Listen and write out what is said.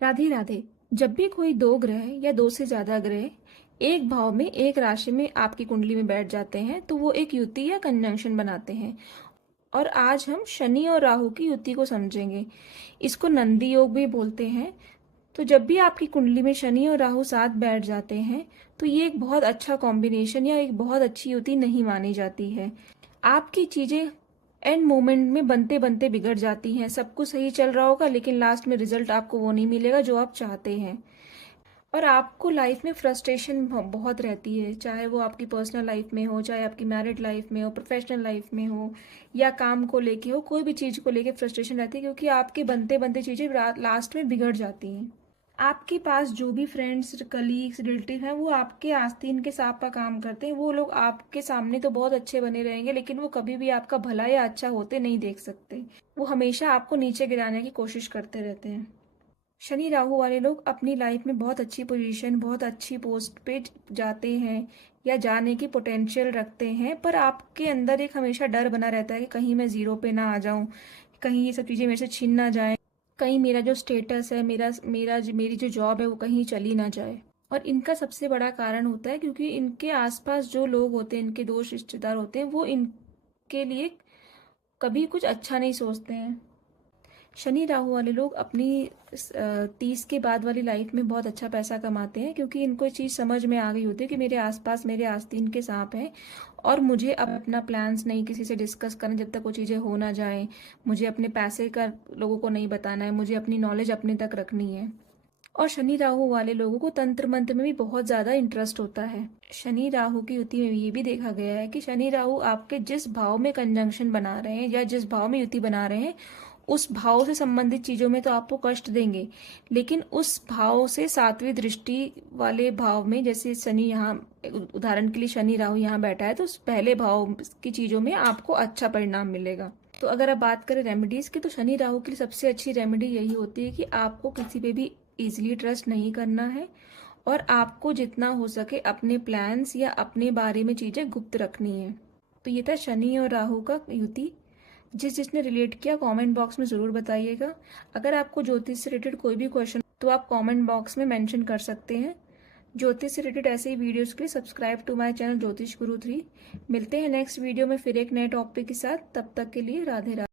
राधे राधे। जब भी कोई दो ग्रह या दो से ज्यादा ग्रह एक भाव में एक राशि में आपकी कुंडली में बैठ जाते हैं तो वो एक युति या कंजंक्शन बनाते हैं। और आज हम शनि और राहु की युति को समझेंगे। इसको नंदी योग भी बोलते हैं। तो जब भी आपकी कुंडली में शनि और राहु साथ बैठ जाते हैं तो ये एक बहुत अच्छा कॉम्बिनेशन या एक बहुत अच्छी युति नहीं मानी जाती है। आपकी चीजें एंड मोमेंट में बनते बनते बिगड़ जाती हैं। सब कुछ सही चल रहा होगा लेकिन लास्ट में रिजल्ट आपको वो नहीं मिलेगा जो आप चाहते हैं। और आपको लाइफ में फ्रस्ट्रेशन बहुत रहती है, चाहे वो आपकी पर्सनल लाइफ में हो, चाहे आपकी मैरिड लाइफ में हो, प्रोफेशनल लाइफ में हो, या काम को लेके हो। कोई भी चीज़ को लेके फ्रस्ट्रेशन रहती है क्योंकि आपके बनते बनते चीज़ें लास्ट में बिगड़ जाती हैं। आपके पास जो भी फ्रेंड्स, कलीग्स, रिलेटिव हैं वो आपके आस्तीन के सांप का काम करते हैं। वो लोग आपके सामने तो बहुत अच्छे बने रहेंगे लेकिन वो कभी भी आपका भला या अच्छा होते नहीं देख सकते। वो हमेशा आपको नीचे गिराने की कोशिश करते रहते हैं। शनि राहु वाले लोग अपनी लाइफ में बहुत अच्छी पोजीशन, बहुत अच्छी पोस्ट पे जाते हैं या जाने की पोटेंशियल रखते हैं, पर आपके अंदर एक हमेशा डर बना रहता है कि कहीं मैं जीरो पे ना आ जाऊं, कहीं ये सब चीज़ें मेरे से छीन ना जाए, कहीं मेरा जो स्टेटस है, मेरी जो जॉब है वो कहीं चली ना जाए। और इनका सबसे बड़ा कारण होता है क्योंकि इनके आसपास जो लोग होते हैं, इनके दोस्त रिश्तेदार होते हैं, वो इनके लिए कभी कुछ अच्छा नहीं सोचते हैं। शनि राहु वाले लोग अपनी 30 के बाद वाली लाइफ में बहुत अच्छा पैसा कमाते हैं क्योंकि इनको ये चीज़ समझ में आ गई होती है कि मेरे आसपास मेरे आस्तीन के सांप हैं और मुझे अब अपना प्लान्स नहीं किसी से डिस्कस करना जब तक वो चीज़ें हो ना जाए। मुझे अपने पैसे का लोगों को नहीं बताना है, मुझे अपनी नॉलेज अपने तक रखनी है। और शनि राहु वाले लोगों को तंत्र मंत्र में भी बहुत ज़्यादा इंटरेस्ट होता है। शनि राहु की युति में ये भी देखा गया है कि शनि राहु आपके जिस भाव में कंजंक्शन बना रहे हैं या जिस भाव में युति बना रहे हैं उस भाव से संबंधित चीजों में तो आपको कष्ट देंगे, लेकिन उस भाव से सातवीं दृष्टि वाले भाव में, जैसे शनि यहाँ उदाहरण के लिए शनि राहु यहाँ बैठा है तो उस पहले भाव की चीजों में आपको अच्छा परिणाम मिलेगा। तो अगर आप बात करें रेमेडीज की तो शनि राहु के लिए सबसे अच्छी रेमेडी यही होती है कि आपको किसी पे भी इजिली ट्रस्ट नहीं करना है और आपको जितना हो सके अपने प्लान्स या अपने बारे में चीजें गुप्त रखनी है। तो ये था शनि और राहु का युति। जिसने रिलेट किया कमेंट बॉक्स में ज़रूर बताइएगा। अगर आपको ज्योतिष से रिलेटेड कोई भी क्वेश्चन तो आप कमेंट बॉक्स में मेंशन कर सकते हैं। ज्योतिष से रिलेटेड ऐसे ही वीडियोस के लिए सब्सक्राइब टू माय चैनल ज्योतिष गुरु 3। मिलते हैं नेक्स्ट वीडियो में फिर एक नए टॉपिक के साथ। तब तक के लिए राधे राधे।